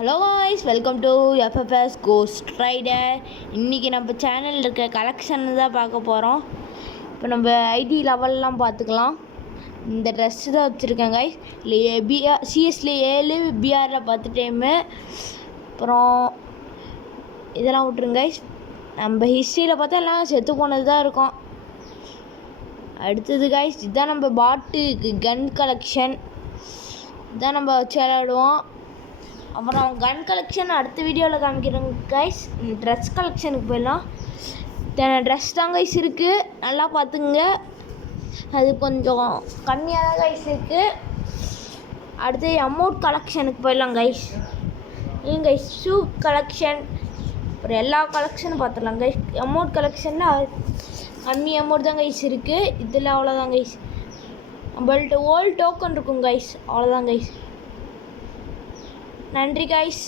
Hello guys, welcome to FFS Ghost Rider. இன்றைக்கி நம்ம சேனலில் இருக்க கலெக்ஷன் தான் பார்க்க போகிறோம். இப்போ நம்ம ஐடி லெவல்லாம் பார்த்துக்கலாம். இந்த ட்ரெஸ்ஸு தான் வச்சுருக்கேன் காய்ஸ். இல்லை சிஎஸ்ல 7, பிஆரில் 10 டைமு. அப்புறம் இதெல்லாம் விட்ருங்க காய்ஸ். நம்ம ஹிஸ்ட்ரியில் பார்த்தா எல்லாம் செத்து போனது தான் இருக்கும். அடுத்தது காய்ஸ், இதுதான் நம்ம பாட்டு கன் கலெக்ஷன். இதுதான் நம்ம வச்சு விளையாடுவோம். அப்புறம் கன் கலெக்ஷன் அடுத்த வீடியோவில் காமிக்கிறேங்க கைஸ். ட்ரெஸ் கலெக்ஷனுக்கு போயிடலாம். ட்ரெஸ் தான் கைஸ் இருக்குது, நல்லா பார்த்துங்க. அது கொஞ்சம் கம்மியாக தான் கைஸ் இருக்குது. அடுத்து அமௌண்ட் கலெக்ஷனுக்கு போயிடலாம் கைஸ். இல்லைங்க கைஸ், ஷூ கலெக்ஷன் அப்புறம் எல்லா கலெக்ஷனும் பார்த்துடலாம் கைஸ். அமௌண்ட் கலெக்ஷனில் கம்மி அமௌண்ட் தான் கைஸ் இருக்குது. இதில் அவ்வளோதான் கைஸ். நம்மள்ட்ட ஓல்டு டோக்கன் இருக்கும் கைஸ், அவ்வளோதான் கைஸ். நன்றி கைஸ்.